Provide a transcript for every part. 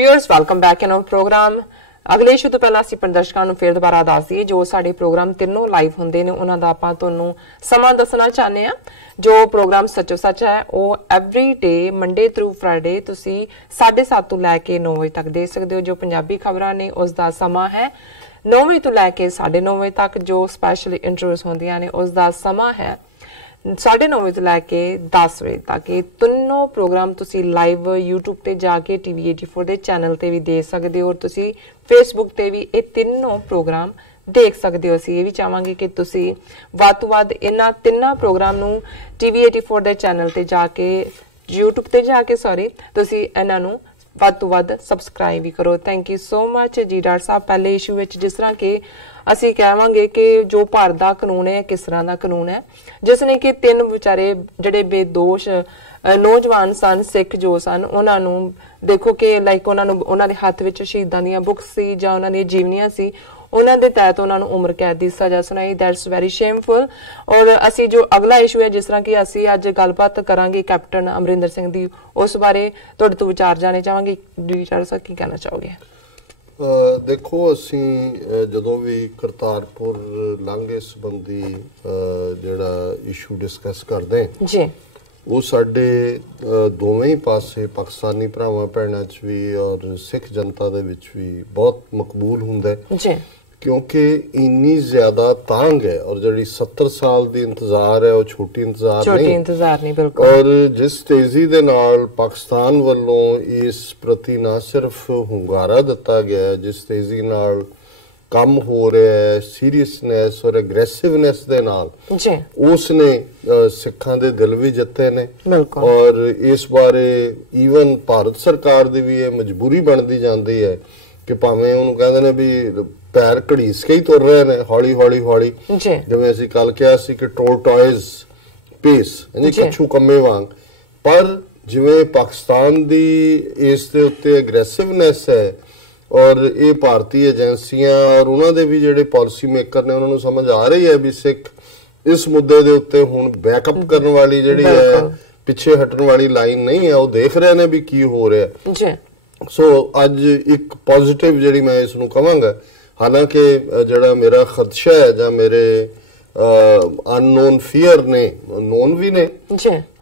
Viewers, welcome back in our program. ਅਗਲੇ issue ਤੋਂ ਪਹਿਲਾਂ ਅਸੀਂ ਦਰਸ਼ਕਾਂ ਨੂੰ ਫੇਰ ਦੁਬਾਰਾ ਦੱਸ ਦਈਏ ਜੋ ਸਾਡੇ ਪ੍ਰੋਗਰਾਮ ਤਿੰਨੋਂ ਲਾਈਵ ਹੁੰਦੇ ਨੇ ਉਹਨਾਂ ਦਾ ਆਪਾਂ ਤੁਹਾਨੂੰ ਸਮਾਂ ਦੱਸਣਾ ਚਾਹੁੰਦੇ ਆ। ਜੋ ਪ੍ਰੋਗਰਾਮ ਸੱਚੋ ਸੱਚ ਹੈ ਉਹ every day Monday through Friday ਤੁਸੀਂ 7:30 ਤੋਂ ਲੈ ਕੇ 9 ਵਜੇ ਤੱਕ ਦੇਖ ਸਕਦੇ ਹੋ। ਜੋ ਪੰਜਾਬੀ ਖਬਰਾਂ ਨੇ ਉਸ ਦਾ ਸਮਾਂ ਹੈ 9 ਵਜੇ ਤੋਂ ਲੈ ਕੇ 9:30 ਵਜੇ ਤੱਕ। ਜੋ ਸਪੈਸ਼ਲ ਇੰਟਰਵਿਊਜ਼ ਹੁੰਦੀਆਂ ਨੇ ਉਸ ਦਾ ਸਮਾਂ ਹੈ 9:30 ਵਜੇ ਤੋਂ ਲੈ ਕੇ 10 ਵਜੇ ਤੱਕ। ਇਹ ਤਿੰਨੋਂ ਪ੍ਰੋਗਰਾਮ ਤੁਸੀਂ ਲਾਈਵ YouTube ਤੇ ਜਾ ਕੇ TV84 ਦੇ ਚੈਨਲ ਤੇ ਵੀ ਦੇਖ ਸਕਦੇ ਹੋ ਔਰ ਤੁਸੀਂ Facebook ਤੇ ਵੀ ਇਹ ਤਿੰਨੋਂ ਪ੍ਰੋਗਰਾਮ ਦੇਖ ਸਕਦੇ ਹੋ। ਅਸੀਂ ਇਹ ਵੀ ਚਾਹਾਂਗੇ ਕਿ ਤੁਸੀਂ ਵੱਧ ਤੋਂ ਵੱਧ ਇਹਨਾਂ ਤਿੰਨਾਂ ਪ੍ਰੋਗਰਾਮ ਨੂੰ TV84 ਦੇ ਚੈਨਲ ਤੇ ਜਾ ਕੇ YouTube ਤੇ ਜਾ ਕੇ ਤੁਸੀਂ ਇਹਨਾਂ ਨੂੰ ਵੱਧ ਤੋਂ ਵੱਧ ਸਬਸਕ੍ਰਾਈਬ ਵੀ ਕਰੋ। ਥੈਂਕ ਯੂ ਸੋ ਮਚ ਜੀ ਡਾਕਟਰ ਸਾਹਿਬ। ਪਹਿਲੇ ਇਸ਼ੂ ਵਿੱਚ ਜਿਸ ਤਰ੍ਹਾਂ ਕਿ ਅਸੀਂ ਕਹਾਂਗੇ ਕਿ ਜੋ ਭਾਰਤ ਦਾ ਕਾਨੂੰਨ ਹੈ ਕਿਸ ਤਰ੍ਹਾਂ ਦਾ ਕਾਨੂੰਨ ਹੈ ਜਿਸ ਨੇ ਕਿ ਤਿੰਨ ਵਿਚਾਰੇ ਜਿਹੜੇ ਬੇਦੋਸ਼ ਨੌਜਵਾਨ ਸਨ ਸਿੱਖ ਜੋ ਸਨ ਉਹਨਾਂ ਨੂੰ ਦੇਖੋ ਕਿ ਲਾਈਕ ਉਹਨਾਂ ਦੇ ਹੱਥ ਵਿੱਚ ਸ਼ਹੀਦਾਂ ਦੀਆਂ ਬੁੱਕਸ ਸੀ ਜਾਂ ਉਹਨਾਂ ਦੀਆਂ ਜੀਵਨੀਆਂ ਸੀ ਉਹਨਾਂ ਦੇ ਤਹਿਤ ਉਹਨਾਂ ਨੂੰ ਉਮਰ ਕੈਦ ਦੀ ਸਜ਼ਾ ਸੁਣਾਈ। That's very shameful. ਔਰ ਅਸੀਂ ਜੋ ਅਗਲਾ ਇਸ਼ੂ ਹੈ ਜਿਸ ਤਰ੍ਹਾਂ ਕਿ ਅਸੀਂ ਅੱਜ ਗੱਲਬਾਤ ਕਰਾਂਗੇ ਕੈਪਟਨ ਅਮਰਿੰਦਰ ਸਿੰਘ ਦੀ ਉਸ ਬਾਰੇ ਤੁਹਾਡੇ ਤੋਂ ਵਿਚਾਰ ਜਾਣੇ ਚਾਹਾਂਗੇ। ਡਾਕਟਰ ਸਾਹਿਬ ਕੀ ਕਹਿਣਾ ਚਾਹੋਗੇ? ਦੇਖੋ ਅਸੀਂ ਜਦੋਂ ਵੀ ਕਰਤਾਰਪੁਰ ਲਾਂਘੇ ਸੰਬੰਧੀ ਜਿਹੜਾ ਇਸ਼ੂ ਡਿਸਕਸ ਕਰਦੇ ਜੀ ਉਹ ਸਾਡੇ ਦੋਵੇਂ ਹੀ ਪਾਸੇ ਪਾਕਿਸਤਾਨੀ ਭਰਾਵਾਂ ਭੈਣਾਂ 'ਚ ਵੀ ਔਰ ਸਿੱਖ ਜਨਤਾ ਦੇ ਵਿੱਚ ਵੀ ਬਹੁਤ ਮਕਬੂਲ ਹੁੰਦਾ ਜੀ क्योंकि इन्नी ज्यादा तांग है और जी 70 साल दी इंतजार है वो छोटी इंतजार नहीं बिल्कुल। और जिस तेजी दे नाल पाकिस्तान वालों इस प्रति ना सिर्फ हुंगारा दिता गया है जिस तेजी नाल काम हो रहा है सीरीयसनेस और एग्रेसिवनेस दे नाल उसने सिखां दे दिल भी जिते ने और इस बारे ईवन भारत सरकार दी भी ये मजबूरी बनती जाती है कि भावें उन्होंने कहते हैं भी पैर घड़ीस के ही तुर रहे हैं हौली हौली हौली जिवें असीं कल कहा सी कि टॉर्टोइज पेस यानी कच्छू कम्मे वांग पर जिवें पाकिस्तान दी इस दे उत्ते एग्रेसिवनेस है और ये भारतीय एजेंसियां और उन्हां दे भी जिहड़े पॉलिसी मेकर ने उन्हां नूं समझ आ रही है भी सिख इस मुद्दे दे उत्ते हुण बैकअप करन वाली जिहड़ी है पिछे हटण वाली लाइन नहीं है वो देख रहे ने भी की हो रहा है। सो अज एक पॉजिटिव जिहड़ी मैं इस नूं कहांगा हालांकि जड़ा मेरा खदशा है जां मेरे अननोन फियर ने नोन भी ने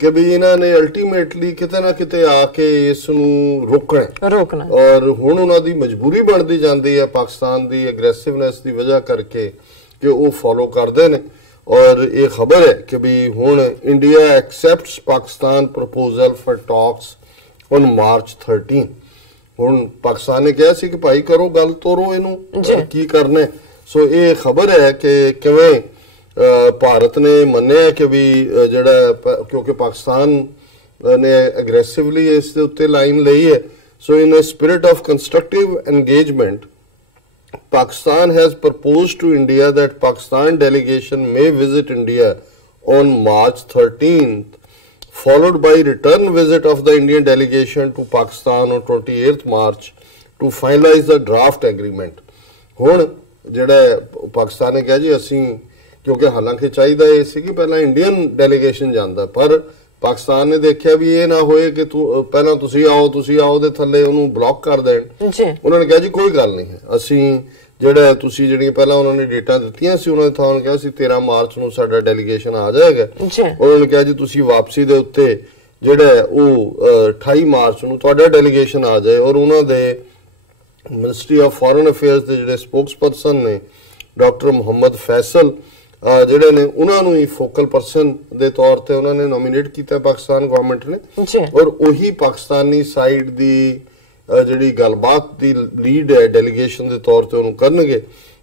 कि भी इन्होंने अल्टीमेटली किते ना किते आके इस नूं रोकना और हुण उन्हां दी मजबूरी बनती जाती है पाकिस्तान दी एग्रेसिवनेस की वजह करके कि वो फॉलो करते हैं। और ये खबर है कि भी हुण India accepts Pakistan proposal for talks on March 13। ਹੁਣ ਪਾਕਿਸਤਾਨ ਨੇ ਕਿਹਾ ਸੀ ਕਿ ਭਾਈ ਕਰੋ ਗੱਲ ਤੋਰੋ ਇਹਨੂੰ ਕੀ ਕਰਨਾ। ਸੋ ਇਹ ਖਬਰ ਹੈ ਕਿ ਕਿਵੇਂ ਭਾਰਤ ਨੇ ਮੰਨਿਆ ਕਿ ਵੀ ਜਿਹੜਾ ਕਿਉਂਕਿ ਪਾਕਿਸਤਾਨ ਨੇ ਐਗਰੈਸਿਵਲੀ ਇਸ ਦੇ ਉੱਤੇ ਲਾਈਨ ਲਈ ਹੈ। So in a spirit of constructive engagement Pakistan has proposed to India that Pakistan delegation may visit India on March 13th followed by return visit of the Indian delegation to Pakistan on 28th March to finalize the draft agreement। ਹੁਣ ਜਿਹੜਾ ਪਾਕਿਸਤਾਨ ਨੇ ਕਿਹਾ ਜੀ ਅਸੀਂ ਕਿਉਂਕਿ ਹਾਲਾਂਕਿ ਚਾਹੀਦਾ ਇਹ ਸੀ ਕਿ ਪਹਿਲਾਂ ਇੰਡੀਅਨ ਡੈਲੀਗੇਸ਼ਨ ਜਾਂਦਾ ਪਰ ਪਾਕਿਸਤਾਨ ਨੇ ਦੇਖਿਆ ਵੀ ਇਹ ਨਾ ਹੋਏ ਕਿ ਪਹਿਲਾਂ ਤੁਸੀਂ ਆਓ ਦੇ ਥੱਲੇ ਉਹਨੂੰ ਬਲੌਕ ਕਰ ਦੇਣ। ਉਹਨਾਂ ਨੇ ਕਿਹਾ ਜੀ ਕੋਈ ਗੱਲ ਨਹੀਂ ਹੈ ਅਸੀਂ ਜਿਹੜਾ ਤੁਸੀਂ ਜਿਹੜੀਆਂ ਪਹਿਲਾਂ ਉਹਨਾਂ ਨੇ ਡੇਟਾ ਦਿੱਤੀਆਂ ਸੀ ਉਹਨਾਂ ਨੇ ਤੁਹਾਨੂੰ ਕਿਹਾ ਸੀ 13 ਮਾਰਚ ਨੂੰ ਸਾਡਾ ਡੈਲੀਗੇਸ਼ਨ ਆ ਜਾਏਗਾ। ਉਹਨਾਂ ਨੇ ਕਿਹਾ ਜੀ ਤੁਸੀਂ ਵਾਪਸੀ ਦੇ ਉੱਤੇ ਜਿਹੜਾ ਉਹ 28 ਮਾਰਚ ਨੂੰ ਤੁਹਾਡਾ ਡੈਲੀਗੇਸ਼ਨ ਆ ਜਾਏ ਔਰ ਉਹਨਾਂ ਦੇ ਮਿਨਿਸਟਰੀ ਆਫ ਫੋਰਨ ਅਫੇਅਰਸ ਦੇ ਜਿਹੜੇ ਸਪੋਕਸਪਰਸਨ ਨੇ ਡਾਕਟਰ ਮੁਹੰਮਦ ਫੈਸਲ ਜਿਹੜੇ ਨੇ ਉਹਨਾਂ ਨੂੰ ਹੀ ਫੋਕਲ ਪਰਸਨ ਦੇ ਤੌਰ ਤੇ ਉਹਨਾਂ ਨੇ ਨੋਮੀਨੇਟ ਕੀਤਾ ਪਾਕਿਸਤਾਨ ਗਵਰਨਮੈਂਟ ਨੇ ਔਰ ਉਹੀ ਪਾਕਿਸਤਾਨੀ ਸਾਈਡ ਦੀ ਜਿਹੜੀ ਗੱਲਬਾਤ ਦੀ ਲੀਡ ਹੈ ਡੈਲੀਗੇਸ਼ਨ ਦੇ ਤੌਰ ਤੇ ਉਹਨੂੰ ਕਰਨਗੇ।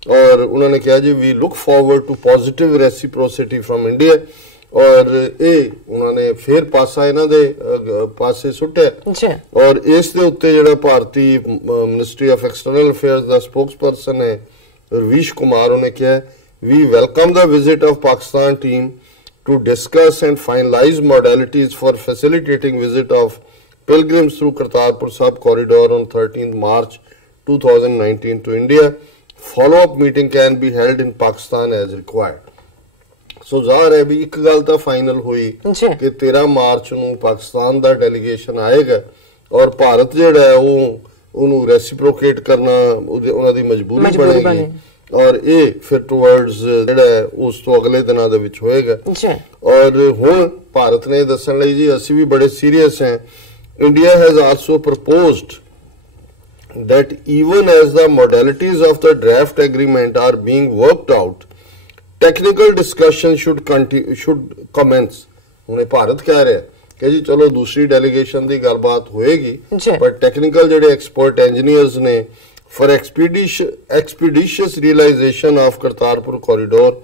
ਔਰ ਉਹਨਾਂ ਨੇ ਕਿਹਾ ਜੀ we look forward to positive reciprocity from India ਔਰ ਇਹ ਉਹਨਾਂ ਨੇ ਫਿਰ ਪਾਸਾ ਇਹਨਾਂ ਦੇ ਪਾਸੇ ਸੁੱਟਿਆ ਔਰ ਇਸ ਦੇ ਉੱਤੇ ਜਿਹੜਾ ਭਾਰਤੀ ਮਿਨਿਸਟਰੀ ਆਫ ਐਕਸਟਰਨਲ ਅਫੇਅਰਸ ਦਾ ਸਪੋਕਸਪਰਸਨ ਹੈ ਰਵੀਸ਼ ਕੁਮਾਰ ਉਹਨੇ ਕਿਹਾ we welcome the visit of Pakistan team to discuss and finalize modalities for facilitating visit of pilgrims through Kartarpur sub-corridor on 13th March 2019 to India. Follow-up meeting can be held in Pakistan as required. So ਜ਼ਾਹਰ ਹੈ ਵੀ ਇੱਕ ਗੱਲ ਤਾਂ final ਹੋਈ ਕਿ 13 March ਨੂੰ ਪਾਕਿਸਤਾਨ ਦਾ delegation ਆਏਗਾ ਔਰ ਭਾਰਤ ਜਿਹੜਾ ਹੈ ਉਹ ਉਹਨੂੰ ਰੈਸਿਪਰੋਕੇਟ ਕਰਨਾ ਉਹਨਾਂ ਦੀ ਮਜਬੂਰੀ ਬਣੇਗੀ ਔਰ ਇਹ ਫਿਰ ਟੁਵਰਡਸ ਜਿਹੜਾ ਉਸ ਤੋਂ ਅਗਲੇ ਦਿਨਾਂ ਦੇ ਵਿੱਚ ਹੋਏਗਾ ਔਰ ਹੁਣ ਭਾਰਤ ਨੇ ਦੱਸਣ ਲਈ ਜੀ ਅਸੀਂ ਵੀ ਬੜੇ ਸੀਰੀਅਸ ਹਾਂ India has also proposed that even as the modalities of the draft agreement are being worked out technical discussion should commence ਹੁਣੇ ਭਾਰਤ ਕਹਿ ਰਿਹਾ ਕਿ ਜੀ ਚਲੋ ਦੂਸਰੀ ਡੈਲੀਗੇਸ਼ਨ ਦੀ ਗੱਲਬਾਤ ਹੋਏਗੀ ਪਰ ਟੈਕਨੀਕਲ ਜਿਹੜੇ ਐਕਸਪਰਟ ਇੰਜੀਨੀਅਰਸ ਨੇ for expeditious realization of Kartarpur corridor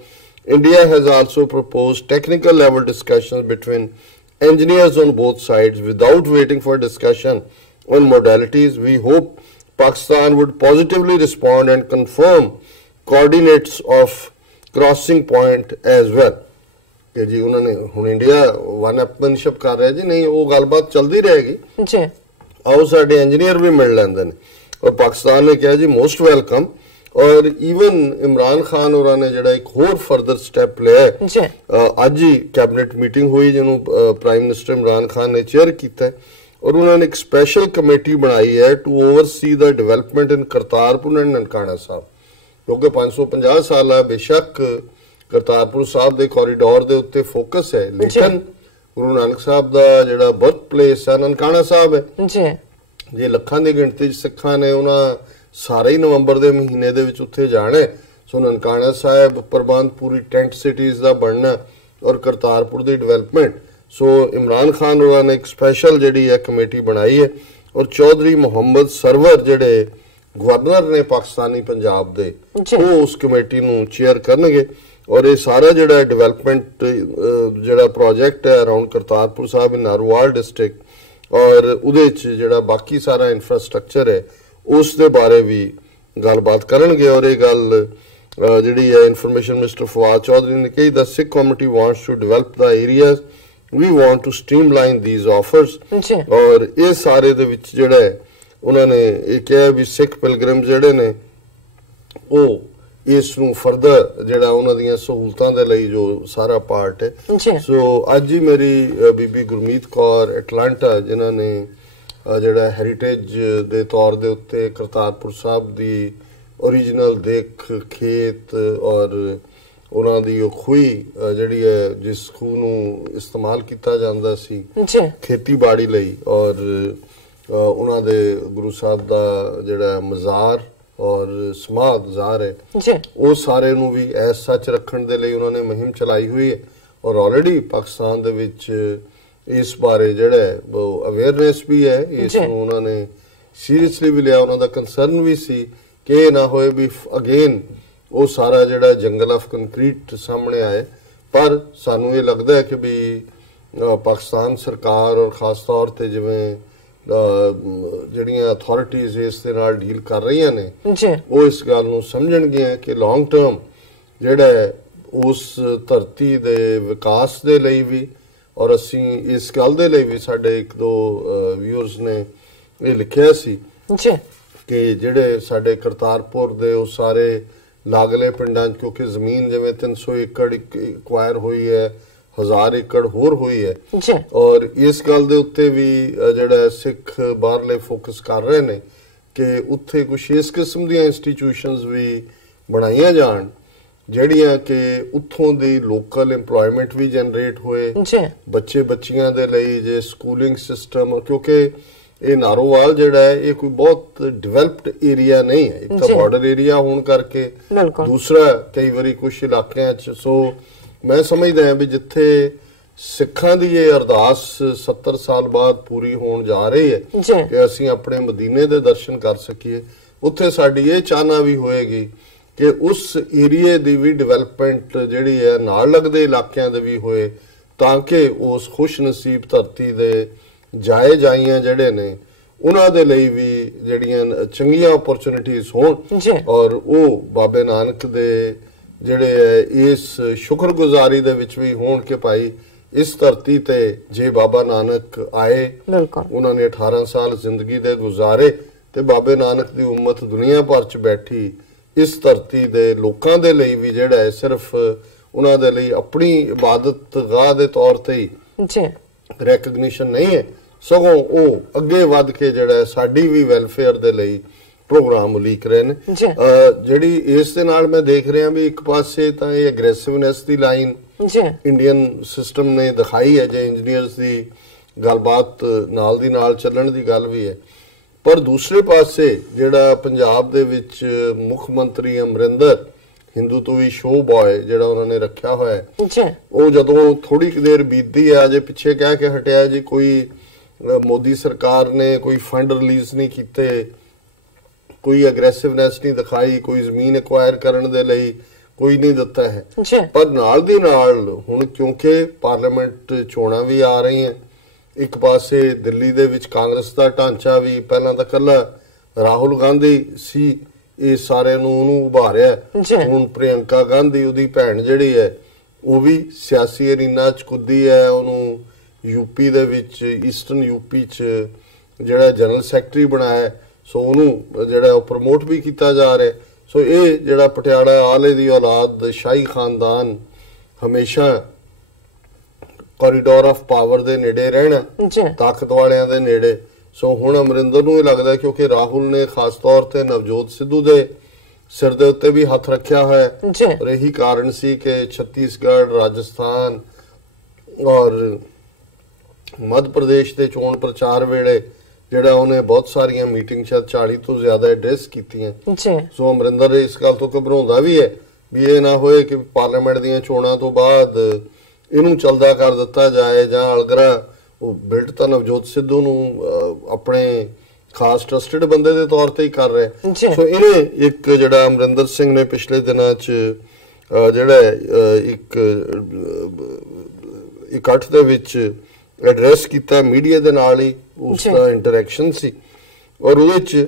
India has also proposed technical level discussions between engineers on both sides without waiting for discussion on modalities. We hope Pakistan would positively respond and confirm coordinates of crossing point as well. कि जी उन्होंने हुण India one अपमनशिप कर रहा है जी नहीं वो गलबात चलती रहेगी जी आओ साडे इंजीनियर भी मिल लेंदे ने और पाकिस्तान ने कहा जी मोस्ट वेलकम और ईवन इमरान खान होरां ने जिहड़ा एक होर फर्दर स्टैप लिया है अज ही कैबिनेट मीटिंग हुई जिन्हों प्राइम मिनिस्टर इमरान खान ने चेयर किया है और उन्होंने एक स्पैशल कमेटी बनाई है to oversee the development in Kartarpur and Nankana Sahib क्योंकि 550 साल है बेशक करतारपुर साहब के कॉरीडोर के उत्ते फोकस है लेकिन गुरु नानक साहब का जिहड़ा बर्थ प्लेस है ननकाना साहब है जे ਲੱਖਾਂ ਦੀ ਗਿਣਤੀ ਚ ਸਿੱਖਾਂ ਨੇ ਉਹਨਾਂ ਸਾਰੇ ਹੀ ਨਵੰਬਰ ਦੇ ਮਹੀਨੇ ਦੇ ਵਿੱਚ ਉੱਥੇ ਜਾਣਾ ਸੋ ਨਨਕਾਣਾ ਸਾਹਿਬ ਪ੍ਰਬੰਧ ਪੂਰੀ ਟੈਂਟ ਸਿਟੀਜ਼ ਦਾ ਬਣਨਾ ਔਰ ਕਰਤਾਰਪੁਰ ਦੀ ਡਿਵੈਲਪਮੈਂਟ ਸੋ ਇਮਰਾਨ ਖਾਨ ਉਹਨਾਂ ਨੇ ਇੱਕ ਸਪੈਸ਼ਲ ਜਿਹੜੀ ਹੈ ਕਮੇਟੀ ਬਣਾਈ ਹੈ ਔਰ ਚੌਧਰੀ ਮੁਹੰਮਦ ਸਰਵਰ ਜਿਹੜੇ ਗਵਰਨਰ ਨੇ ਪਾਕਿਸਤਾਨੀ ਪੰਜਾਬ ਦੇ ਉਹ ਉਸ ਕਮੇਟੀ ਨੂੰ ਚੇਅਰ ਕਰਨਗੇ ਔਰ ਇਹ ਸਾਰਾ ਜਿਹੜਾ ਡਿਵੈਲਪਮੈਂਟ ਜਿਹੜਾ ਪ੍ਰੋਜੈਕਟ ਹੈ ਅਰਾਊਂਡ ਕਰਤਾਰਪੁਰ ਸਾਹਿਬ ਇਨ ਨਾਰੋਵਾਲ ਡਿਸਟ੍ਰਿਕਟ और उहदे च जिहड़ा बाकी सारा इंफ्रास्ट्रक्चर है उस दे बारे भी गलबात करनगे और ये गल जिहड़ी है इन्फॉर्मेशन मिनिस्टर फवाद चौधरी ने कही the Sikh community wants to develop the areas we want to streamline these offers और ये सारे दे विच जिहड़ा है उन्होंने ये कहा भी सिख पिलग्रिम जिहड़े ने वो ਇਸ ਨੂੰ ਫਰਦਰ ਜਿਹੜਾ ਉਹਨਾਂ ਦੀਆਂ ਸਹੂਲਤਾਂ ਦੇ ਲਈ ਜੋ ਸਾਰਾ ਪਾਰਟ ਹੈ ਸੋ ਅੱਜ ਹੀ ਮੇਰੀ ਬੀਬੀ ਗੁਰਮੀਤ ਕੌਰ ਐਟਲਾਂਟਾ ਜਿਨ੍ਹਾਂ ਨੇ ਜਿਹੜਾ ਹੈਰੀਟੇਜ ਦੇ ਤੌਰ ਦੇ ਉੱਤੇ ਕਰਤਾਰਪੁਰ ਸਾਹਿਬ ਦੀ ओरिजिनल देख खेत और ਉਹਨਾਂ ਦੀ ਉਹ ਖੂਹੀ ਜਿਹੜੀ ਹੈ ਜਿਸ ਖੂਹ ਨੂੰ ਇਸਤੇਮਾਲ ਕੀਤਾ ਜਾਂਦਾ ਸੀ ਖੇਤੀਬਾੜੀ ਲਈ ਔਰ ਉਹਨਾਂ ਦੇ ਗੁਰੂ ਸਾਹਿਬ ਦਾ ਜਿਹੜਾ ਮਜ਼ਾਰ और समाध जार है वो सारे नूं भी ऐस सच रखण दे लई उन्होंने मुहिम चलाई हुई है और ऑलरेडी पाकिस्तान दे विच इस बारे जिहड़ा है वो अवेयरनेस भी है इस नूं उन्होंने सीरियसली भी लिया उन्हां दा कंसर्न भी सी कि ना होए भी अगेन वो सारा जिहड़ा जंगल ऑफ कंक्रीट सामने आए पर सानू ये लगदा है कि भी पाकिस्तान सरकार और खास तौर ते जिवें ਜਿਹੜੀਆਂ ਅਥਾਰਟੀਜ਼ ਇਸ ਦੇ ਨਾਲ ਡੀਲ ਕਰ ਰਹੀਆਂ ਨੇ ਉਹ ਇਸ ਗੱਲ ਨੂੰ ਸਮਝਣਗੀਆਂ ਕਿ ਲੌਂਗ ਟਰਮ ਜਿਹੜਾ ਉਸ ਧਰਤੀ ਦੇ ਵਿਕਾਸ ਦੇ ਲਈ ਵੀ ਔਰ ਅਸੀਂ ਇਸ ਗੱਲ ਦੇ ਲਈ ਵੀ ਸਾਡੇ ਇੱਕ ਦੋ ਵਿਊਅਰਸ ਨੇ ਇਹ ਲਿਖਿਆ ਸੀ ਕਿ ਜਿਹੜੇ ਸਾਡੇ ਕਰਤਾਰਪੁਰ ਦੇ ਉਹ ਸਾਰੇ ਲਾਗਲੇ ਪਿੰਡਾਂ ਕਿਉਂਕਿ ਜ਼ਮੀਨ ਜਿਵੇਂ 300 ਏਕੜ ਐਕਵਾਇਰ ਹੋਈ ਹੈ 1000 एकड़ होर हुई है और इस गल दे उत्ते भी जिहड़ा सिख बाहरले फोकस कर रहे ने कि उत्थे कुछ इस किस्म दी इंस्टीट्यूशनस भी बनाईयां जाण ਜਿਹੜੀਆਂ ਕਿ ਉੱਥੋਂ ਦੀ ਲੋਕਲ ਇੰਪਲੋਇਮੈਂਟ ਵੀ ਜਨਰੇਟ ਹੋਏ ਬੱਚੇ ਬੱਚੀਆਂ ਦੇ ਲਈ ਜੇ ਸਕੂਲਿੰਗ ਸਿਸਟਮ ਕਿਉਂਕਿ ਇਹ ਨਾਰੋਵਾਲ ਜਿਹੜਾ ਹੈ ਇਹ ਕੋਈ ਬਹੁਤ ਡਿਵੈਲਪਡ ਏਰੀਆ ਨਹੀਂ ਹੈ ਇੱਕ ਤਾਂ ਬਾਰਡਰ ਏਰੀਆ ਹੋਣ ਕਰਕੇ ਦੂਸਰਾ ਕਈ ਵਾਰੀ ਕੁਝ ਇਲਾਕਿਆਂ 'ਚ ਸੋ मैं समझदा हां भी जिथे सिखां दी ये अरदास 70 साल बाद पूरी होण जा रही है कि असीं अपने मदीने दे दर्शन कर सकीए उत्थे साडी ये चाहना भी होएगी कि उस एरिए दी भी डिवेलपमेंट जिहड़ी है नाल लगदे इलाकिਆਂ ਦੇ ਵੀ ਹੋਏ ਤਾਂ ਕਿ ਉਸ ਖੁਸ਼ ਨਸੀਬ ਧਰਤੀ ਦੇ ਜਾਏ ਜਾਈਆਂ ਜਿਹੜੇ ਨੇ ਉਹਨਾਂ ਦੇ ਲਈ ਵੀ ਜਿਹੜੀਆਂ ਚੰਗੀਆਂ ਓਪਰਚੁਨਿਟੀਜ਼ ਹੋਣ ਔਰ ਉਹ ਬਾਬੇ ਨਾਨਕ ਦੇ ਜਿਹੜੇ ਇਸ ਸ਼ੁਕਰਗੁਜ਼ਾਰੀ ਦੇ ਵਿੱਚ ਵੀ ਹੋਣ ਕਿ ਭਾਈ ਇਸ ਧਰਤੀ ਤੇ ਜੇ ਬਾਬਾ ਨਾਨਕ ਆਏ ਉਹਨਾਂ ਨੇ 18 ਸਾਲ ਜ਼ਿੰਦਗੀ ਦੇ ਗੁਜ਼ਾਰੇ ਤੇ ਬਾਬੇ ਨਾਨਕ ਦੀ ਉਮਤ ਦੁਨੀਆ ਭਰ 'ਚ ਬੈਠੀ ਇਸ ਧਰਤੀ ਦੇ ਲੋਕਾਂ ਦੇ ਲਈ ਵੀ ਜਿਹੜਾ ਹੈ ਸਿਰਫ ਉਹਨਾਂ ਦੇ ਲਈ ਆਪਣੀ ਇਬਾਦਤ ਗਾਹ ਦੇ ਤੌਰ ਤੇ ਹੀ ਰੈਕਗਨੀਸ਼ਨ ਨਹੀਂ ਹੈ ਸਗੋਂ ਉਹ ਅੱਗੇ ਵੱਧ ਕੇ ਜਿਹੜਾ ਸਾਡੀ ਵੀ ਵੈਲਫੇਅਰ ਦੇ ਲਈ ਪ੍ਰੋਗਰਾਮ ਉਲੀਕ ਰਹੇ ਨੇ। ਜਿਹੜੀ ਇਸ ਦੇ ਨਾਲ ਮੈਂ ਦੇਖ ਰਿਹਾ ਵੀ ਇੱਕ ਪਾਸੇ ਤਾਂ ਇਹ ਐਗਰੈਸਿਵਨੈਸ ਦੀ ਲਾਈਨ ਇੰਡੀਅਨ ਸਿਸਟਮ ਨੇ ਦਿਖਾਈ ਹੈ, ਜੇ ਇੰਜੀਨੀਅਰਸ ਦੀ ਗੱਲਬਾਤ ਨਾਲ ਦੀ ਨਾਲ ਚੱਲਣ ਦੀ ਗੱਲ ਵੀ ਹੈ, ਪਰ ਦੂਸਰੇ ਪਾਸੇ ਜਿਹੜਾ ਪੰਜਾਬ ਦੇ ਵਿੱਚ ਮੁੱਖ ਮੰਤਰੀ ਅਮਰਿੰਦਰ ਹਿੰਦੂ ਤੋਂ ਵੀ ਸ਼ੋਅ ਬॉय ਜਿਹੜਾ ਉਹਨਾਂ ਨੇ ਰੱਖਿਆ ਹੋਇਆ ਹੈ, ਉਹ ਜਦੋਂ ਥੋੜੀ ਕੁ ਦੇਰ ਬੀਤਦੀ ਹੈ ਅਜੇ ਪਿੱਛੇ ਕਹਿ ਕੇ ਹਟਿਆ ਜੀ ਕੋਈ ਮੋਦੀ ਸਰਕਾਰ ਨੇ ਕੋਈ ਫੰਡ ਰਿਲੀਜ਼ ਨਹੀਂ ਕੀਤੇ, ਕੋਈ ਐਗਰੈਸਿਵਨੈਸ ਨਹੀਂ ਦਿਖਾਈ, ਕੋਈ ਜ਼ਮੀਨ ਐਕਵਾਇਰ ਕਰਨ ਦੇ ਲਈ ਕੋਈ ਨਹੀਂ ਦਿੱਤਾ ਹੈ। ਪਰ ਨਾਲ ਦੀ ਨਾਲ ਹੁਣ ਕਿਉਂਕਿ ਪਾਰਲੀਮੈਂਟ ਚੋਣਾਂ ਵੀ ਆ ਰਹੀਆਂ, ਇੱਕ ਪਾਸੇ ਦਿੱਲੀ ਦੇ ਵਿੱਚ ਕਾਂਗਰਸ ਦਾ ਢਾਂਚਾ ਵੀ ਪਹਿਲਾਂ ਤਾਂ ਕੱਲਾ ਰਾਹੁਲ ਗਾਂਧੀ ਸੀ, ਇਹ ਸਾਰਿਆਂ ਨੂੰ ਉਹਨੂੰ ਉਭਾਰਿਆ, ਹੁਣ ਪ੍ਰਿਯੰਕਾ ਗਾਂਧੀ ਉਹਦੀ ਭੈਣ ਜਿਹੜੀ ਹੈ ਉਹ ਵੀ ਸਿਆਸੀ ਅਰੀਨਾ ਚ ਕੁੱਦੀ ਹੈ, ਉਹਨੂੰ ਯੂਪੀ ਦੇ ਵਿੱਚ ਈਸਟਰਨ ਯੂਪੀ ਚ ਜਿਹੜਾ ਜਨਰਲ ਸੈਕਟਰੀ ਬਣਾਇਆ, ਸੋ ਉਹਨੂੰ ਜਿਹੜਾ ਉਹ ਪ੍ਰਮੋਟ ਵੀ ਕੀਤਾ ਜਾ ਰਿਹਾ। ਸੋ ਇਹ ਜਿਹੜਾ ਪਟਿਆਲਾ ਆਲੇ ਦੀ ਔਲਾਦ ਸ਼ਾਹੀ ਖਾਨਦਾਨ ਹਮੇਸ਼ਾ ਕੋਰੀਡੋਰ ਆਫ ਪਾਵਰ ਦੇ ਨੇੜੇ ਰਹਿਣਾ, ਤਾਕਤ ਵਾਲਿਆਂ ਦੇ ਨੇੜੇ। ਸੋ ਹੁਣ ਅਮਰਿੰਦਰ ਨੂੰ ਇਹ ਲੱਗਦਾ ਕਿਉਂਕਿ ਰਾਹੁਲ ਨੇ ਖਾਸ ਤੌਰ ਤੇ ਨਵਜੋਤ ਸਿੱਧੂ ਦੇ ਸਿਰ ਦੇ ਉੱਤੇ ਵੀ ਹੱਥ ਰੱਖਿਆ ਹੋਇਆ, ਔਰ ਇਹੀ ਕਾਰਨ ਸੀ ਕਿ ਛੱਤੀਸਗੜ੍ਹ, ਰਾਜਸਥਾਨ ਔਰ ਮੱਧ ਪ੍ਰਦੇਸ਼ ਦੇ ਚੋਣ ਪ੍ਰਚਾਰ ਵੇਲੇ ਜਿਹੜਾ ਉਹਨੇ ਬਹੁਤ ਸਾਰੀਆਂ ਮੀਟਿੰਗ ਸ਼ਾਇਦ 40 ਤੋਂ ਜ਼ਿਆਦਾ ਐਡਰੈਸ ਕੀਤੀਆਂ। ਸੋ ਅਮਰਿੰਦਰ ਇਸ ਗੱਲ ਤੋਂ ਘਬਰਾਉਂਦਾ ਵੀ ਹੈ ਵੀ ਇਹ ਨਾ ਹੋਏ ਕਿ ਪਾਰਲੀਮੈਂਟ ਦੀਆਂ ਚੋਣਾਂ ਤੋਂ ਬਾਅਦ ਇਹਨੂੰ ਚਲਦਾ ਕਰ ਦਿੱਤਾ ਜਾਏ, ਜਾਂ ਅਲਗਰਾ ਉਹ ਬਿਲਟ ਤਾਂ ਨਵਜੋਤ ਸਿੱਧੂ ਨੂੰ ਆਪਣੇ ਖਾਸ ਟਰਸਟਡ ਬੰਦੇ ਦੇ ਤੌਰ ਤੇ ਹੀ ਕਰ ਰਿਹਾ। ਸੋ ਇਹਨੇ ਇੱਕ ਜਿਹੜਾ ਅਮਰਿੰਦਰ ਸਿੰਘ ਨੇ ਪਿਛਲੇ ਦਿਨਾਂ 'ਚ ਜਿਹੜਾ ਇੱਕ ਇਕੱਠ ਦੇ ਵਿੱਚ ਐਡਰੈਸ ਕੀਤਾ ਮੀਡੀਆ ਦੇ ਨਾਲ ਹੀ, ਉਸ ਦਾ ਇੰਟਰੈਕਸ਼ਨ ਸੀ, ਔਰ ਉਹਦੇ 'ਚ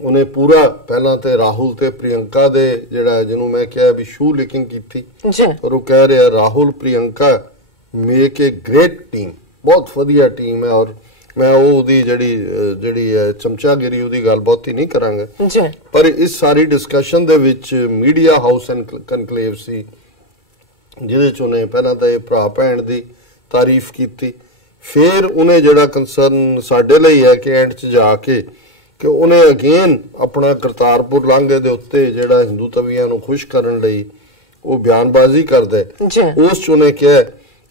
ਉਹਨੇ ਪੂਰਾ ਪਹਿਲਾਂ ਤੇ ਰਾਹੁਲ ਤੇ ਪ੍ਰਿਯੰਕਾ ਦੇ ਜਿਹੜਾ ਜਿਹਨੂੰ ਮੈਂ ਕਿਹਾ ਵੀ ਸ਼ੂ ਲਿਕਿੰਗ ਕੀਤੀ, ਔਰ ਉਹ ਕਹਿ ਰਿਹਾ Rahul Priyanka make A grade team, ਬਹੁਤ ਵਧੀਆ ਟੀਮ ਹੈ, ਔਰ ਮੈਂ ਉਹਦੀ ਜਿਹੜੀ ਹੈ ਚਮਚਾਗਿਰੀ ਉਹਦੀ ਗੱਲ ਬਹੁਤੀ ਨਹੀਂ ਕਰਾਂਗਾ। ਪਰ ਇਸ ਸਾਰੀ ਡਿਸਕਸ਼ਨ ਦੇ ਵਿੱਚ ਮੀਡੀਆ ਹਾਊਸ ਐਂਡ ਕਨਕਲੇਵ ਸੀ, ਜਿਹਦੇ 'ਚ ਉਹਨੇ ਪਹਿਲਾਂ ਤਾਂ ਇਹ ਭਰਾ ਭੈਣ ਦੀ ਤਾਰੀਫ ਕੀਤੀ, ਫਿਰ ਉਹਨੇ ਜਿਹੜਾ ਕੰਸਰਨ ਸਾਡੇ ਲਈ ਹੈ ਕਿ ਐਂਡ 'ਚ ਜਾ ਕੇ ਕਿ ਉਹਨੇ ਅਗੇਨ ਆਪਣਾ ਕਰਤਾਰਪੁਰ ਲਾਂਘੇ ਦੇ ਉੱਤੇ ਜਿਹੜਾ ਹਿੰਦੂ ਤਵੀਆਂ ਨੂੰ ਖੁਸ਼ ਕਰਨ ਲਈ ਉਹ ਬਿਆਨਬਾਜ਼ੀ ਕਰਦਾ ਹੈ, ਉਸ 'ਚ ਉਹਨੇ ਕਿਹਾ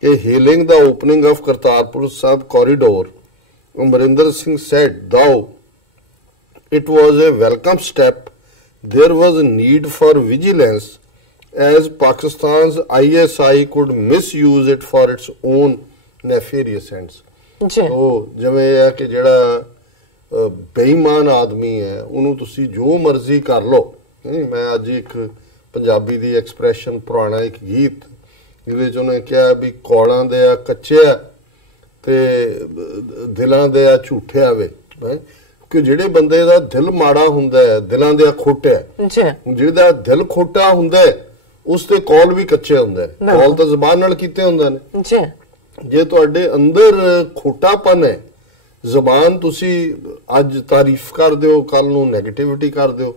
ਕਿ hailing the opening of Kartarpur Sahib corridor, Amarinder Singh said, though it was a welcome step, there was a need for vigilance as Pakistan's ISI could misuse it for its own nefarious ends. So ਜਿਵੇਂ ਇਹ ਹੈ ਕਿ ਜਿਹੜਾ ਬੇਈਮਾਨ ਆਦਮੀ ਹੈ ਉਹਨੂੰ ਤੁਸੀਂ ਜੋ ਮਰਜ਼ੀ ਕਰ ਲਓ। ਮੈਂ ਅੱਜ ਇੱਕ ਪੰਜਾਬੀ ਦੀ ਐਕਸਪ੍ਰੈਸ਼ਨ ਪੁਰਾਣਾ ਇੱਕ ਗੀਤ ਜਿਹਦੇ 'ਚ ਉਹਨੇ ਕਿਹਾ ਵੀ ਕੌਲਾਂ ਦੇ ਆ ਕੱਚਿਆ ਤੇ ਦਿਲਾਂ ਦੇ ਆ ਝੂਠਿਆ ਵੇ, ਕਿ ਜਿਹੜੇ ਬੰਦੇ ਦਾ ਦਿਲ ਮਾੜਾ ਹੁੰਦਾ ਹੈ ਦਿਲਾਂ ਦੇ ਆ ਖੋਟਿਆ, ਜਿਹਦਾ ਦਿਲ ਖੋਟਾ ਹੁੰਦਾ ਉਸ ਦੇ ਕੌਲ ਵੀ ਕੱਚੇ ਹੁੰਦੇ, ਕੌਲ ਤਾਂ ਜ਼ਬਾਨ ਨਾਲ ਕੀਤੇ ਹੁੰਦੇ ਨੇ। ਜੇ ਤੁਹਾਡੇ ਅੰਦਰ ਖੋਟਾਪਨ ਹੈ, ਜ਼ਬਾਨ ਤੁਸੀਂ ਅੱਜ ਤਾਰੀਫ ਕਰ ਦਿਓ, ਕੱਲ ਨੂੰ ਨੈਗੇਟਿਵਿਟੀ ਕਰ ਦਿਓ।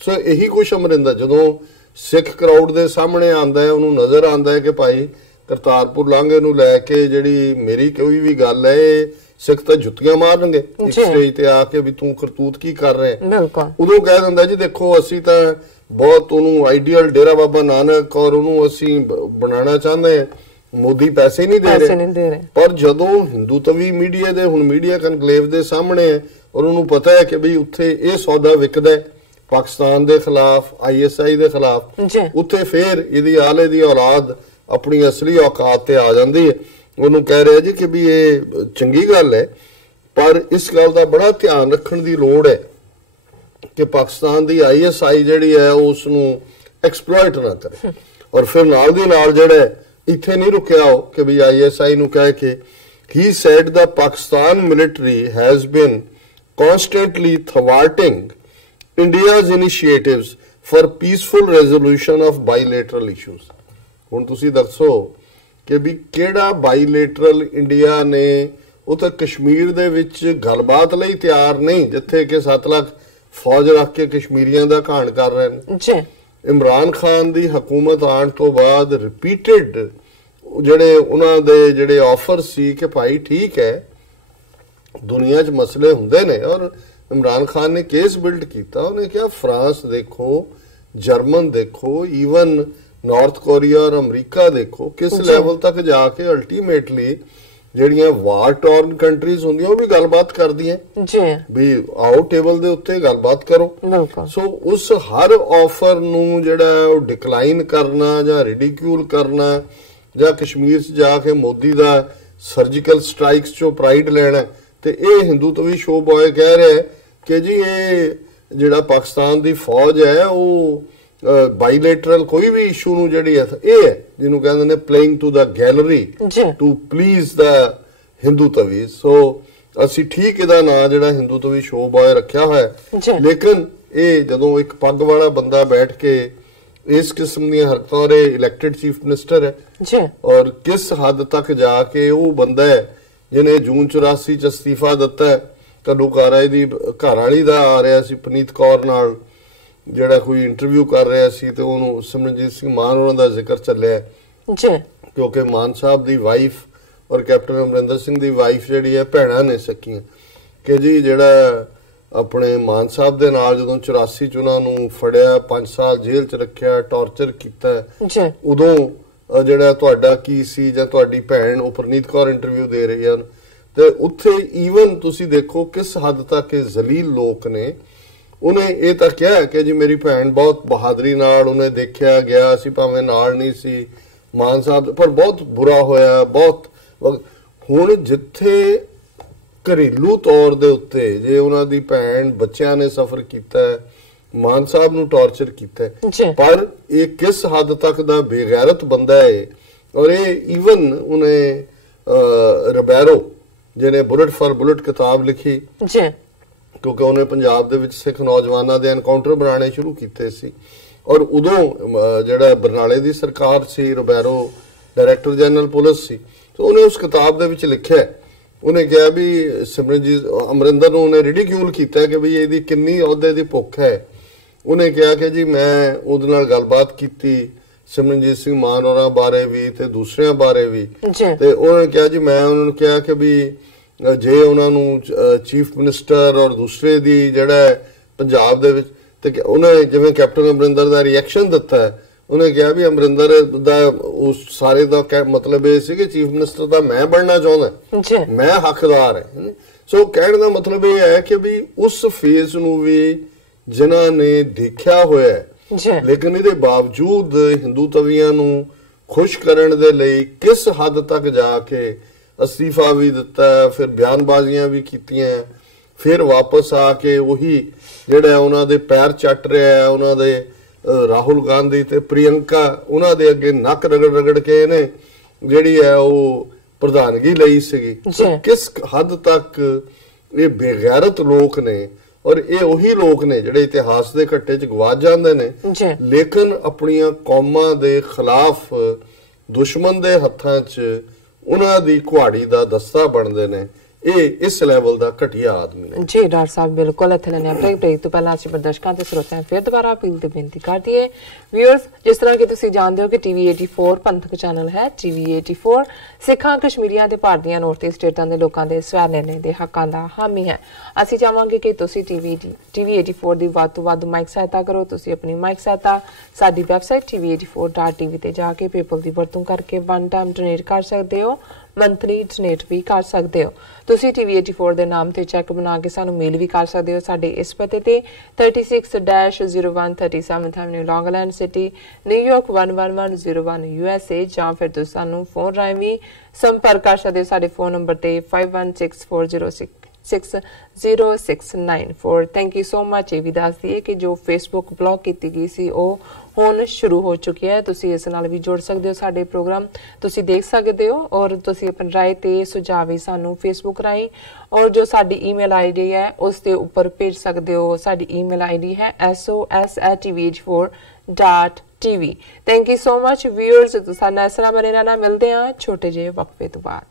ਸੋ ਇਹੀ ਕੁਛ ਅਮਰਿੰਦਰ ਜਦੋਂ ਸਿੱਖ ਕਰਾਊਡ ਦੇ ਸਾਹਮਣੇ ਆਉਂਦਾ ਹੈ, ਉਹਨੂੰ ਨਜ਼ਰ ਆਉਂਦਾ ਹੈ ਕਿ ਭਾਈ ਕਰਤਾਰਪੁਰ ਲਾਂਘੇ ਨੂੰ ਲੈ ਕੇ ਜਿਹੜੀ ਮੇਰੀ ਕੋਈ ਵੀ ਗੱਲ ਹੈ ਇਹ ਸਿੱਖ ਤਾਂ ਜੁੱਤੀਆਂ ਮਾਰਨਗੇ ਇੱਕ ਸਟੇਜ ਤੇ ਆ ਕੇ ਵੀ ਤੂੰ ਕਰਤੂਤ ਕੀ ਕਰ ਰਿਹਾ। ਉਦੋਂ ਕਹਿ ਦਿੰਦਾ ਜੀ ਦੇਖੋ ਅਸੀਂ ਤਾਂ ਬਹੁਤ ਉਹਨੂੰ ਆਈਡੀਅਲ ਡੇਰਾ ਬਾਬਾ ਨਾਨਕ ਔਰ ਉਹਨੂੰ ਅਸੀਂ ਬਣਾਉਣਾ ਚਾਹੁੰਦੇ ਹਾਂ, ਮੋਦੀ ਪੈਸੇ ਨਹੀਂ ਦੇ ਰਹੇ। ਪਰ ਜਦੋਂ ਹਿੰਦੂ ਤਵੀ ਮੀਡੀਆ ਦੇ ਹੁਣ ਮੀਡੀਆ ਕਨਕਲੇਵ ਦੇ ਸਾਹਮਣੇ ਹੈ ਔਰ ਉਹਨੂੰ ਪਤਾ ਹੈ ਕਿ ਬਈ ਉੱਥੇ ਇਹ ਸੌਦਾ ਵਿਕਦਾ ਹੈ ਪਾਕਿਸਤਾਨ ਦੇ ਖਿਲਾਫ, ISI ਦੇ ਖਿਲਾਫ, ਉੱਥੇ ਫੇਰ ਇਹਦੀ ਆਲੇ ਦੀ ਔਲਾਦ ਆਪਣੀ ਅਸਲੀ ਔਕਾਤ ਤੇ ਆ ਜਾਂਦੀ ਹੈ। ਉਹਨੂੰ ਕਹਿ ਰਿਹਾ ਜੀ ਕਿ ਵੀ ਇਹ ਚੰਗੀ ਗੱਲ ਹੈ, ਪਰ ਇਸ ਗੱਲ ਦਾ ਬੜਾ ਧਿਆਨ ਰੱਖਣ ਦੀ ਲੋੜ ਹੈ ਕਿ ਪਾਕਿਸਤਾਨ ਦੀ ISI ਜਿਹੜੀ ਹੈ ਉਸ ਨੂੰ ਐਕਸਪਲੋਇਟ ਨਾ ਕਰੇ। ਔਰ ਫਿਰ ਨਾਲ ਦੀ ਨਾਲ ਜਿਹੜਾ ਇੱਥੇ ਨਹੀਂ ਰੁਕਿਆ ਉਹ ਕਿ ਵੀ ISI ਨੂੰ ਕਹਿ ਕੇ he said the Pakistan military has been constantly thwarting India's initiatives for peaceful resolution of bilateral issues। ਹੁਣ ਤੁਸੀਂ ਦੱਸੋ ਕਿ ਵੀ ਕਿਹੜਾ ਬਾਈਲੇਟਰਲ ਇੰਡੀਆ ਨੇ, ਉਹ ਤਾਂ ਕਸ਼ਮੀਰ ਦੇ ਵਿੱਚ ਗੱਲਬਾਤ ਲਈ ਤਿਆਰ ਨਹੀਂ ਜਿੱਥੇ ਕਿ 7 ਲੱਖ ਫੌਜ ਰੱਖ ਕੇ ਕਸ਼ਮੀਰੀਆਂ ਦਾ ਘਾਣ ਕਰ ਰਹੇ ਨੇ। ਇਮਰਾਨ ਖਾਨ ਦੀ ਹਕੂਮਤ ਆਉਣ ਤੋਂ ਬਾਅਦ ਰਿਪੀਟਡ ਜਿਹੜੇ ਉਹਨਾਂ ਦੇ ਜਿਹੜੇ ਆਫਰ ਸੀ ਕਿ ਭਾਈ ਠੀਕ ਹੈ ਦੁਨੀਆ 'ਚ ਮਸਲੇ ਹੁੰਦੇ ਨੇ। ਔਰ ਇਮਰਾਨ ਖਾਨ ਨੇ ਕੇਸ ਬਿਲਡ ਕੀਤਾ, ਉਹਨੇ ਕਿਹਾ ਫਰਾਂਸ ਦੇਖੋ, ਜਰਮਨ ਦੇਖੋ, ਈਵਨ ਨਾਰਥ ਕੋਰੀਆ ਔਰ ਅਮਰੀਕਾ ਦੇਖੋ ਕਿਸ ਲੈਵਲ ਤੱਕ ਜਾ ਕੇ ਅਲਟੀਮੇਟਲੀ ਜਿਹੜੀਆਂ ਵਾਰ ਟੌਰਨ ਕੰਟਰੀਜ਼ ਹੁੰਦੀਆਂ ਉਹ ਵੀ ਗੱਲਬਾਤ ਕਰਦੀਆਂ ਜੀ, ਵੀ ਆਓ ਟੇਬਲ ਦੇ ਉੱਤੇ ਗੱਲਬਾਤ ਕਰੋ। ਸੋ ਉਸ ਹਰ ਆਫਰ ਨੂੰ ਜਿਹੜਾ ਉਹ ਡਿਕਲਾਈਨ ਕਰਨਾ ਜਾਂ ਰਿਡੀਕਿਊਲ ਕਰਨਾ ਜਾਂ ਕਸ਼ਮੀਰ 'ਚ ਜਾ ਕੇ ਮੋਦੀ ਦਾ ਸਰਜੀਕਲ ਸਟ੍ਰਾਈਕਸ 'ਚੋਂ ਪ੍ਰਾਈਡ ਲੈਣਾ, ਤੇ ਇਹ ਹਿੰਦੂਤਵੀ ਸ਼ੋ ਬॉय ਕਹਿ ਰਿਹਾ ਕਿ ਜੀ ਇਹ ਜਿਹੜਾ ਪਾਕਿਸਤਾਨ ਦੀ ਫੌਜ ਹੈ ਉਹ ਬਾਈਲੇਟਰਲ ਕੋਈ ਵੀ ਇਸ਼ੂ ਨੂੰ ਜਿਹੜੀ ਹੈ ਇਹ ਹੈ ਜਿਹਨੂੰ ਕਹਿੰਦੇ ਨੇ playing to the gallery to please the ਹਿੰਦੂਤਵੀ। ਸੋ ਅਸੀਂ ਠੀਕ ਇਹਦਾ ਨਾਂ ਜਿਹੜਾ ਹਿੰਦੂਤਵੀ ਸ਼ੋ ਬॉय ਰੱਖਿਆ ਹੋਇਆ, ਲੇਕਿਨ ਇਹ ਜਦੋਂ ਇੱਕ ਪੱਗ ਵਾਲਾ ਬੰਦਾ ਬੈਠ ਕੇ ਇਸ ਕਿਸਮ ਦੀਆਂ ਹਰਕਤਾਂ, ਔਰ ਇਹ ਇਲੈਕਟਿਡ ਚੀਫ ਮਿਨਿਸਟਰ ਹੈ ਔਰ ਕਿਸ ਹੱਦ ਤੱਕ ਜਾ ਕੇ ਉਹ ਬੰਦਾ ਹੈ ਜਿਹਨੇ ਜੂਨ 84 ਚ ਅਸਤੀਫਾ ਦਿੱਤਾ। ਘੱਲੂਘਾਰਾ ਦੀ ਘਰ ਵਾਲੀ ਦਾ ਆ ਰਿਹਾ ਸੀ ਪਨੀਤ ਕੌਰ ਨਾਲ ਜਿਹੜਾ ਕੋਈ ਇੰਟਰਵਿਊ ਕਰ ਰਿਹਾ ਸੀ ਤੇ ਉਹਨੂੰ ਸਿਮਰਨਜੀਤ ਸਿੰਘ ਮਾਨ ਉਹਨਾਂ ਦਾ ਜ਼ਿਕਰ ਚੱਲਿਆ ਕਿਉਂਕਿ ਮਾਨ ਸਾਹਿਬ ਦੀ ਵਾਈਫ ਔਰ ਕੈਪਟਨ ਅਮਰਿੰਦਰ ਸਿੰਘ ਦੀ ਵਾਈਫ ਜਿਹੜੀ ਹੈ ਭੈਣਾਂ ਨੇ ਸਕੀਆਂ, ਕਿ ਜੀ ਜਿਹੜਾ ਆਪਣੇ ਮਾਨ ਸਾਹਿਬ ਦੇ ਨਾਲ ਜਦੋਂ 84 ਚ ਉਹਨਾਂ ਨੂੰ ਫੜਿਆ, 5 ਸਾਲ ਜੇਲ੍ਹ ਚ ਰੱਖਿਆ, ਟੌਰਚਰ ਕੀਤਾ, ਉਦੋਂ ਜਿਹੜਾ ਤੁਹਾਡਾ ਕੀ ਸੀ ਜਾਂ ਤੁਹਾਡੀ ਭੈਣ ਉਹ ਪ੍ਰਨੀਤ ਕੌਰ ਇੰਟਰਵਿਊ ਦੇ ਰਹੀ ਹਨ, ਤੇ ਉੱਥੇ ਈਵਨ ਤੁਸੀਂ ਦੇਖੋ ਕਿਸ ਹੱਦ ਤੱਕ ਇਹ ਜ਼ਲੀਲ ਲੋਕ ਨੇ। ਉਹਨੇ ਇਹ ਤਾਂ ਕਿਹਾ ਕਿ ਜੀ ਮੇਰੀ ਭੈਣ ਬਹੁਤ ਬਹਾਦਰੀ ਨਾਲ ਉਹਨੇ ਦੇਖਿਆ ਗਿਆ, ਅਸੀਂ ਭਾਵੇਂ ਨਾਲ ਨਹੀਂ ਸੀ ਮਾਨ ਸਾਹਿਬ, ਪਰ ਬਹੁਤ ਬੁਰਾ ਹੋਇਆ ਬਹੁਤ। ਹੁਣ ਜਿੱਥੇ ਘਰੇਲੂ ਤੌਰ ਦੇ ਉੱਤੇ ਜੇ ਉਹਨਾਂ ਦੀ ਭੈਣ ਬੱਚਿਆਂ ਨੇ ਸਫਰ ਕੀਤਾ, ਮਾਨ ਸਾਹਿਬ ਨੂੰ ਟੌਰਚਰ ਕੀਤਾ, ਪਰ ਇਹ ਕਿਸ ਹੱਦ ਤੱਕ ਦਾ ਬੇਗੈਰਤ ਬੰਦਾ ਹੈ। ਔਰ ਇਹ ਈਵਨ ਉਹਨੇ ਰਬੈਰੋ ਜਿਹਨੇ ਬੁਲਟ ਫਾਰ ਬੁਲਟ ਕਿਤਾਬ ਲਿਖੀ ਕਿਉਂਕਿ ਉਹਨੇ ਪੰਜਾਬ ਦੇ ਵਿੱਚ ਸਿੱਖ ਨੌਜਵਾਨਾਂ ਦੇ ਐਨਕਾਊਂਟਰ ਬਣਾਉਣੇ ਸ਼ੁਰੂ ਕੀਤੇ ਸੀ, ਔਰ ਉਦੋਂ ਜਿਹੜਾ ਬਰਨਾਲੇ ਦੀ ਸਰਕਾਰ ਸੀ, ਰਬੈਰੋ ਡਾਇਰੈਕਟਰ ਜਨਰਲ ਪੁਲਿਸ ਸੀ, ਤੇ ਉਹਨੇ ਉਸ ਕਿਤਾਬ ਦੇ ਵਿੱਚ ਲਿਖਿਆ, ਉਹਨੇ ਕਿਹਾ ਵੀ ਸਿਮਰਨਜੀਤ ਅਮਰਿੰਦਰ ਨੂੰ ਉਹਨੇ ਰਿਡੀਕਿਊਲ ਕੀਤਾ ਕਿ ਵੀ ਇਹਦੀ ਕਿੰਨੀ ਅਹੁਦੇ ਦੀ ਭੁੱਖ ਹੈ। ਉਹਨੇ ਕਿਹਾ ਕਿ ਜੀ ਮੈਂ ਉਹਦੇ ਨਾਲ ਗੱਲਬਾਤ ਕੀਤੀ ਸਿਮਰਨਜੀਤ ਸਿੰਘ ਮਾਨ ਹੋਰਾਂ ਬਾਰੇ ਵੀ ਤੇ ਦੂਸਰਿਆਂ ਬਾਰੇ ਵੀ, ਤੇ ਉਹਨੇ ਕਿਹਾ ਜੀ ਮੈਂ ਉਹਨਾਂ ਨੂੰ ਕਿਹਾ ਕਿ ਵੀ ਜੇ ਉਹਨਾਂ ਨੂੰ ਚੀਫ ਮਿਨਿਸਟਰ ਔਰ ਦੂਸਰੇ ਦੀ ਜਿਹੜਾ ਪੰਜਾਬ ਦੇ ਵਿੱਚ, ਤੇ ਉਹਨੇ ਜਿਵੇਂ ਕੈਪਟਨ ਅਮਰਿੰਦਰ ਦਾ ਰਿਐਕਸ਼ਨ ਦਿੱਤਾ, ਉਹਨੇ ਕਿਹਾ ਵੀ ਅਮਰਿੰਦਰ ਦਾ ਉਸ ਸਾਰੇ ਦਾ ਮਤਲਬ ਇਹ ਸੀ ਕਿ ਚੀਫ ਮਿਨਿਸਟਰ ਦਾ ਮੈਂ ਬਣਨਾ ਚਾਹੁੰਦਾ, ਮੈਂ ਹੱਕਦਾਰ ਹੈ। ਸੋ ਕਹਿਣ ਦਾ ਮਤਲਬ ਇਹ ਹੈ ਕਿ ਵੀ ਉਸ ਫੇਜ਼ ਨੂੰ ਵੀ ਜਿਨ੍ਹਾਂ ਨੇ ਦੇਖਿਆ ਹੋਇਆ, ਲੇਕਿਨ ਇਹਦੇ ਬਾਵਜੂਦ ਹਿੰਦੂਤਵੀਆਂ ਨੂੰ ਖੁਸ਼ ਕਰਨ ਦੇ ਲਈ ਕਿਸ ਹੱਦ ਤੱਕ ਜਾ ਕੇ ਅਸਤੀਫਾ ਵੀ ਦਿੱਤਾ, ਫਿਰ ਬਿਆਨਬਾਜ਼ੀਆਂ ਵੀ ਕੀਤੀਆਂ, ਫਿਰ ਵਾਪਸ ਆ ਕੇ ਉਹੀ ਜਿਹੜਾ ਉਹਨਾਂ ਦੇ ਪੈਰ ਚੱਟ ਰਿਹਾ, ਉਹਨਾਂ ਦੇ ਰਾਹੁਲ ਗਾਂਧੀ ਤੇ ਪ੍ਰਿਯੰਕਾ ਉਹਨਾਂ ਦੇ ਅੱਗੇ ਨੱਕ ਰਗੜ ਕੇ ਇਹਨੇ ਜਿਹੜੀ ਹੈ ਉਹ ਪ੍ਰਧਾਨਗੀ ਲਈ ਸੀਗੀ। ਕਿਸ ਹੱਦ ਤੱਕ ਇਹ ਬੇਗੈਰਤ ਲੋਕ ਨੇ, ਔਰ ਇਹ ਉਹੀ ਲੋਕ ਨੇ ਜਿਹੜੇ ਇਤਿਹਾਸ ਦੇ ਘੱਟੇ 'ਚ ਗਵਾਚ ਜਾਂਦੇ ਨੇ, ਲੇਕਿਨ ਆਪਣੀਆਂ ਕੌਮਾਂ ਦੇ ਖਿਲਾਫ ਦੁਸ਼ਮਣ ਦੇ ਹੱਥਾਂ 'ਚ ਉਹਨਾਂ ਦੀ ਕੁਹਾੜੀ ਦਾ ਦਸਤਾ ਬਣਦੇ ਨੇ। ਇਹ ਇਸ ਲੈਵਲ ਦਾ ਘਟੀਆ ਆਦਮੀ ਹੈ ਜੀ। ਡਾਕਟਰ ਸਾਹਿਬ ਬਿਲਕੁਲ ਇੱਥੇ ਲੈਣੇ ਬ੍ਰੇਕ ਤੋਂ ਪਹਿਲਾਂ ਅਸੀਂ ਦਰਸ਼ਕਾਂ ਤੇ ਸਰੋਤਿਆਂ ਫਿਰ ਦੁਬਾਰਾ ਅਪੀਲ ਤੇ ਬੇਨਤੀ ਕਰਦੀ ਹੈ ਵਿਊਅਰਸ, ਜਿਸ ਤਰ੍ਹਾਂ ਕਿ ਤੁਸੀਂ ਜਾਣਦੇ ਹੋ ਕਿ TV 84 ਪੰਥਕ ਚੈਨਲ ਹੈ। TV 84 ਸਿੱਖਾਂ, ਕਸ਼ਮੀਰੀਆਂ ਤੇ ਭਾਰਤੀਆਂ ਨੌਰਥ ਈਸਟ ਸਟੇਟਾਂ ਦੇ ਲੋਕਾਂ ਦੇ ਸਵੈ ਨਿਰਣੇ ਦੇ ਹੱਕਾਂ ਦਾ ਹਾਮੀ ਹੈ। ਅਸੀਂ ਚਾਹਾਂਗੇ ਕਿ ਤੁਸੀਂ TV 84 ਦੀ ਵੱਧ ਤੋਂ ਵੱਧ ਮਾਈਕ ਸਹਾਇਤਾ ਕਰੋ। ਤੁਸੀਂ ਆਪਣੀ ਮਾਈਕ ਸਹਾਇਤਾ ਸਾਡੀ ਵੈਬਸਾਈਟ tv84.tv ਤੇ ਜਾ ਕੇ ਪੇਪਲ ਦੀ ਵਰਤੋਂ ਕਰਕੇ ਵਨ ਟਾਈਮ ਡੋਨੇਟ ਕਰ ਸਕਦੇ ਹੋ, ਮੰਥਲੀ ਡੋਨੇਟ ਵੀ ਕਰ ਸਕਦੇ ਹੋ। ਤੁਸੀਂ TV 84 ਦੇ ਨਾਮ ਤੇ ਚੈੱਕ ਬਣਾ ਕੇ ਸਾਨੂੰ ਮੇਲ ਵੀ ਕਰ ਸਕਦੇ ਹੋ ਸਾਡੇ ਇਸ ਪਤੇ ਤੇ 36-01 37th ਐਵਨਿਊ ਲੌਂਗ ਆਈਲੈਂਡ ਸਿਟੀ, ਨਿਊਯਾਰਕ 11101 USA, ਜਾਂ ਫਿਰ ਤੁਸੀਂ ਸਾਨੂੰ ਫੋਨ ਰਾਹੀਂ ਵੀ ਸੰਪਰਕ ਕਰ ਸਕਦੇ ਹੋ ਸਾਡੇ ਫੋਨ ਨੰਬਰ ਤੇ 5164060694। Thank you so much. ਇਹ ਵੀ ਦੱਸ ਦਈਏ ਕਿ ਜੋ ਫੇਸਬੁੱਕ ਬਲੌਕ ਕੀਤੀ ਗਈ ਸੀ ਉਹ ਹੁਣ ਸ਼ੁਰੂ ਹੋ ਚੁੱਕੀ ਹੈ। ਤੁਸੀਂ ਇਸ ਨਾਲ ਵੀ ਜੁੜ ਸਕਦੇ ਹੋ, ਸਾਡੇ ਪ੍ਰੋਗਰਾਮ ਤੁਸੀਂ ਦੇਖ ਸਕਦੇ ਹੋ, ਔਰ ਤੁਸੀਂ ਆਪਣੀ ਰਾਏ ਤੇ ਸੁਝਾਅ ਵੀ ਸਾਨੂੰ ਫੇਸਬੁੱਕ ਰਾਹੀਂ ਔਰ ਜੋ ਸਾਡੀ ਈਮੇਲ ਆਈਡੀ ਹੈ ਉਸ ਦੇ ਉੱਪਰ ਭੇਜ ਸਕਦੇ ਹੋ। ਸਾਡੀ ਈਮੇਲ ਆਈਡੀ ਹੈ sos@tv84.tv। Thank you so much viewers. ਤੁਸੀਂ ਨਾਲ ਇਸ ਤਰ੍ਹਾਂ ਬਣੇ ਰਹਿਣਾ। ਮਿਲਦੇ ਹਾਂ ਛੋਟੇ ਜਿਹੇ ਵਕਫੇ ਤੋਂ ਬਾਅਦ।